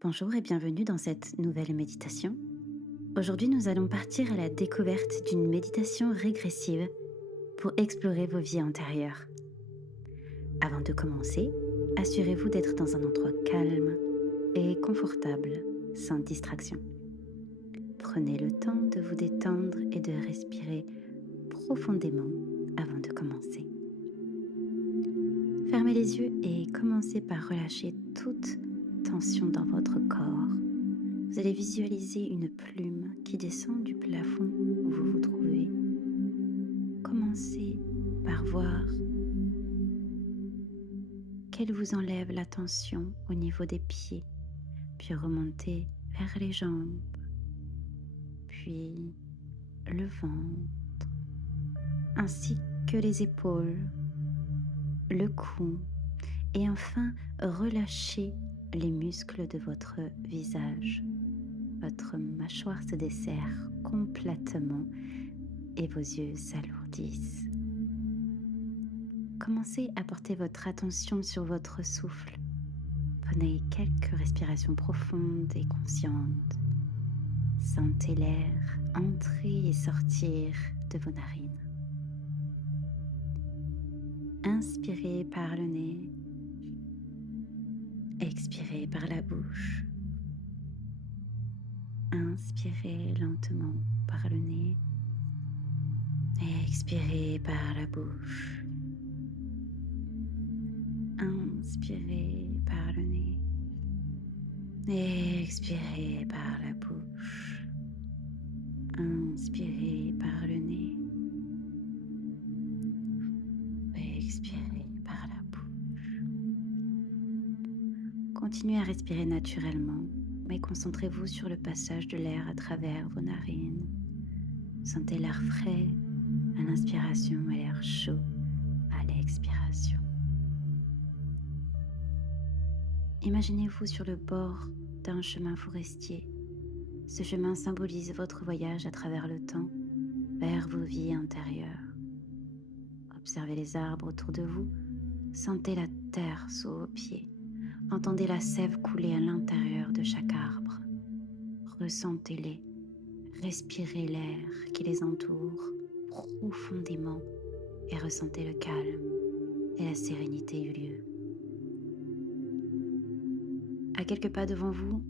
Bonjour et bienvenue dans cette nouvelle méditation. Aujourd'hui, nous allons partir à la découverte d'une méditation régressive pour explorer vos vies antérieures. Avant de commencer, assurez-vous d'être dans un endroit calme et confortable, sans distraction. Prenez le temps de vous détendre et de respirer profondément avant de commencer. Fermez les yeux et commencez par relâcher toute tension dans votre corps. Vous allez visualiser une plume qui descend du plafond où vous vous trouvez. Commencez par voir qu'elle vous enlève la tension au niveau des pieds, puis remontez vers les jambes, puis le ventre, ainsi que les épaules, le cou, et enfin relâchez les muscles de votre visage. Votre mâchoire se desserre complètement et vos yeux s'alourdissent. Commencez à porter votre attention sur votre souffle. Prenez quelques respirations profondes et conscientes. Sentez l'air entrer et sortir de vos narines. Inspirez par le nez. Expirez par la bouche. Inspirez lentement par le nez. Expirez par la bouche. Inspirez par le nez. Expirez par la bouche. Inspirez par le nez. Expirez par la bouche. Continuez à respirer naturellement, mais concentrez-vous sur le passage de l'air à travers vos narines. Sentez l'air frais à l'inspiration et l'air chaud à l'expiration. Imaginez-vous sur le bord d'un chemin forestier. Ce chemin symbolise votre voyage à travers le temps vers vos vies antérieures. Observez les arbres autour de vous, sentez la terre sous vos pieds, entendez la sève couler à l'intérieur de chaque arbre. Ressentez-les, respirez l'air qui les entoure profondément et ressentez le calme et la sérénité du lieu. À quelques pas devant vous,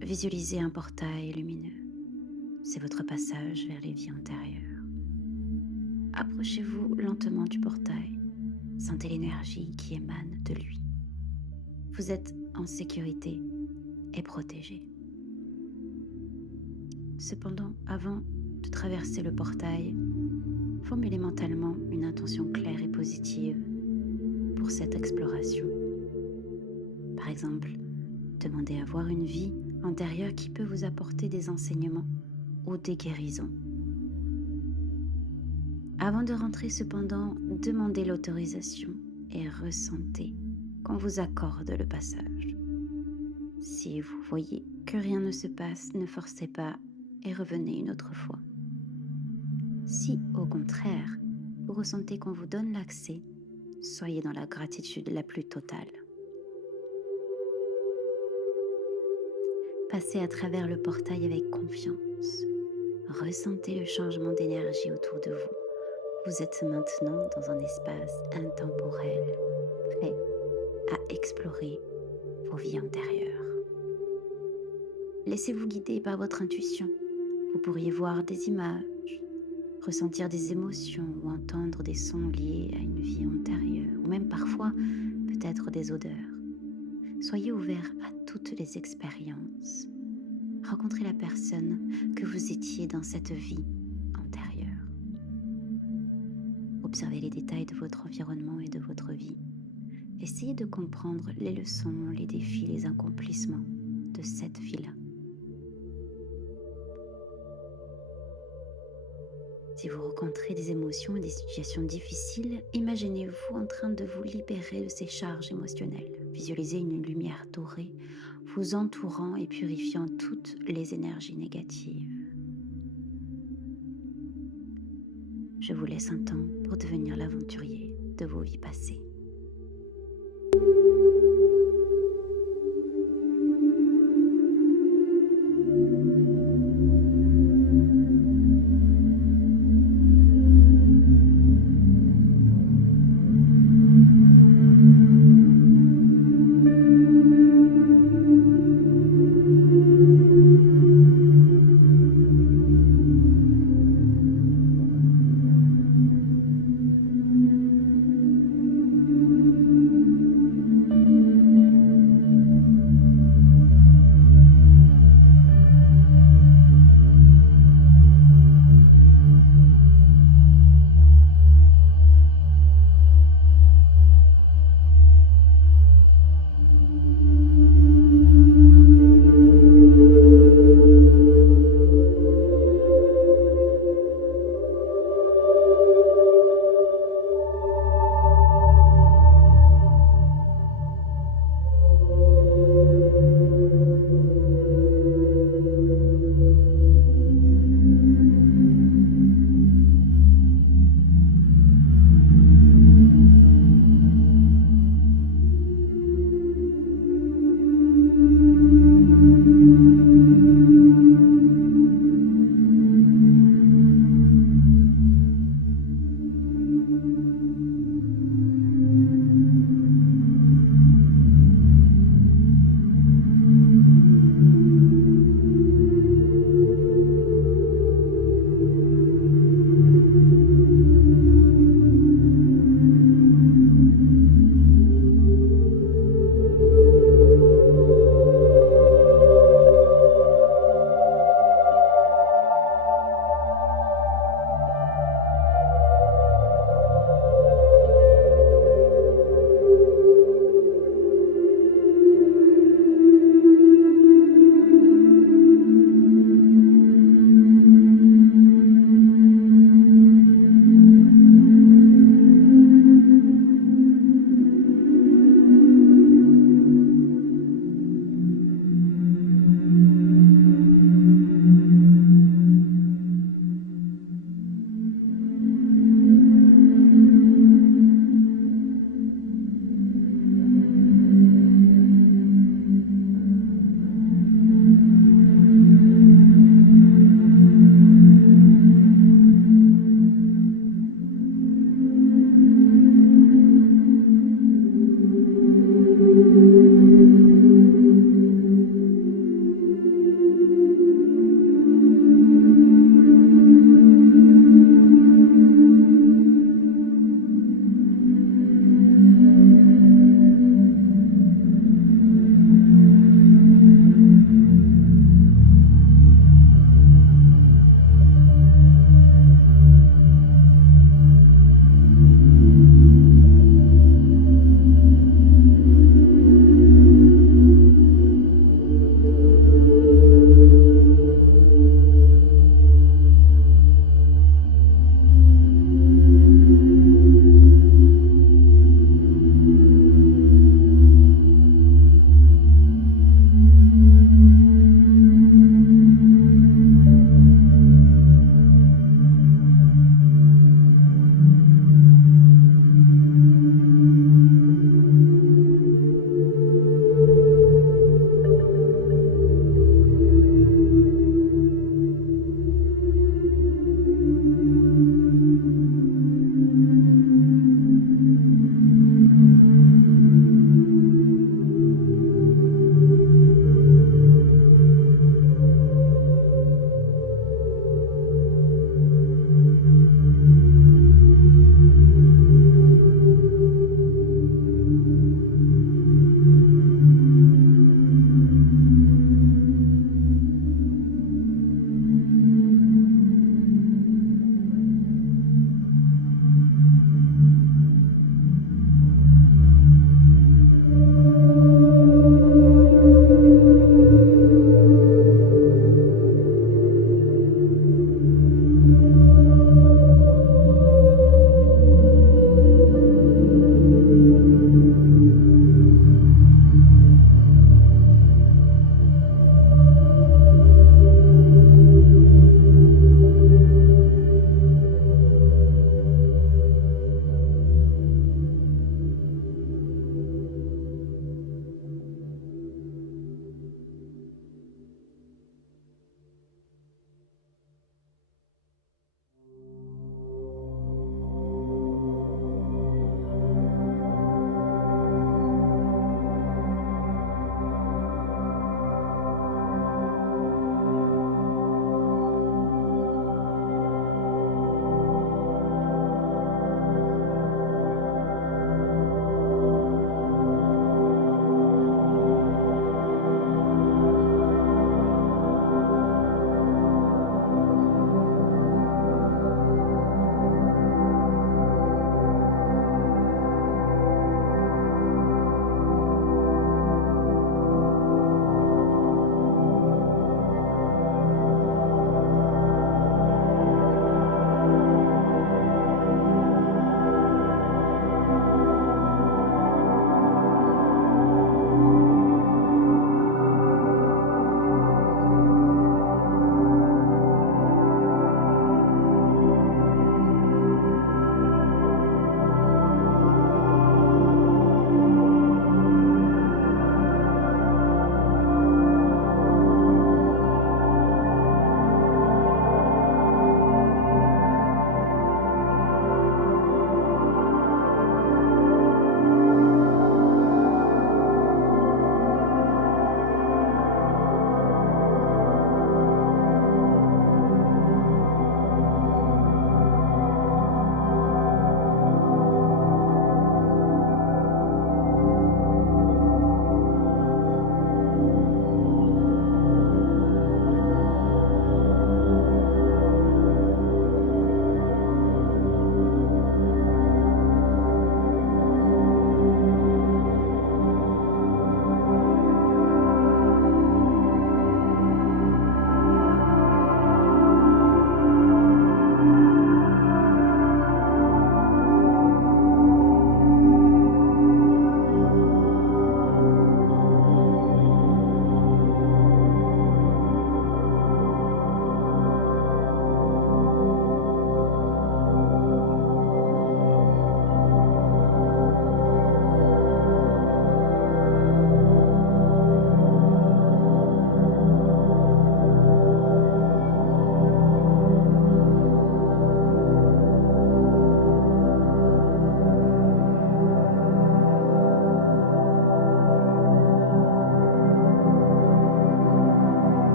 visualisez un portail lumineux. C'est votre passage vers les vies antérieures. Approchez-vous lentement du portail. Sentez l'énergie qui émane de lui. Vous êtes en sécurité et protégé. Cependant, avant de traverser le portail, formulez mentalement une intention claire et positive pour cette exploration. Par exemple, demandez à voir une vie antérieure qui peut vous apporter des enseignements ou des guérisons. Avant de rentrer cependant, demandez l'autorisation et ressentez qu'on vous accorde le passage. Si vous voyez que rien ne se passe, ne forcez pas et revenez une autre fois. Si, au contraire, vous ressentez qu'on vous donne l'accès, soyez dans la gratitude la plus totale. Passez à travers le portail avec confiance. Ressentez le changement d'énergie autour de vous. Vous êtes maintenant dans un espace intemporel, prêt à explorer vos vies antérieures. Laissez-vous guider par votre intuition. Vous pourriez voir des images, ressentir des émotions ou entendre des sons liés à une vie antérieure, ou même parfois peut-être des odeurs. Soyez ouvert à toutes les expériences. Rencontrez la personne que vous étiez dans cette vie antérieure. Observez les détails de votre environnement et de votre vie. Essayez de comprendre les leçons, les défis, les accomplissements de cette vie-là. Si vous rencontrez des émotions et des situations difficiles, imaginez-vous en train de vous libérer de ces charges émotionnelles. Visualisez une lumière dorée vous entourant et purifiant toutes les énergies négatives. Je vous laisse un temps pour devenir l'aventurier de vos vies passées.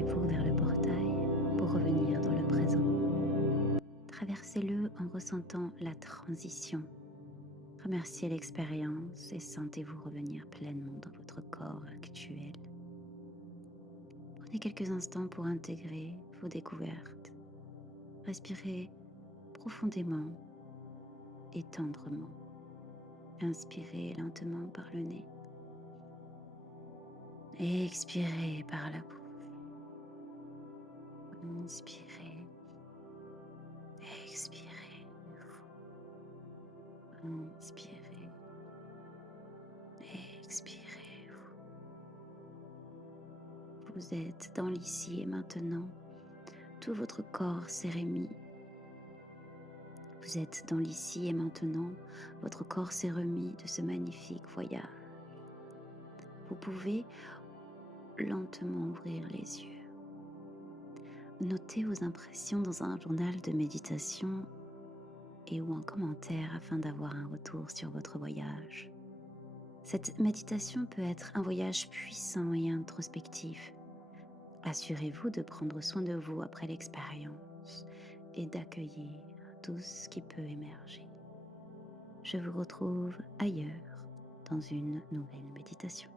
dirigez-vous vers le portail pour revenir dans le présent. Traversez-le en ressentant la transition. Remerciez l'expérience et sentez-vous revenir pleinement dans votre corps actuel. Prenez quelques instants pour intégrer vos découvertes. Respirez profondément et tendrement. Inspirez lentement par le nez. Expirez par la bouche. Inspirez, expirez. Inspirez, expirez. Vous êtes dans l'ici et maintenant. Tout votre corps s'est remis. Vous êtes dans l'ici et maintenant. Votre corps s'est remis de ce magnifique voyage. Vous pouvez lentement ouvrir les yeux. Notez vos impressions dans un journal de méditation et ou en commentaire afin d'avoir un retour sur votre voyage. Cette méditation peut être un voyage puissant et introspectif. Assurez-vous de prendre soin de vous après l'expérience et d'accueillir tout ce qui peut émerger. Je vous retrouve ailleurs dans une nouvelle méditation.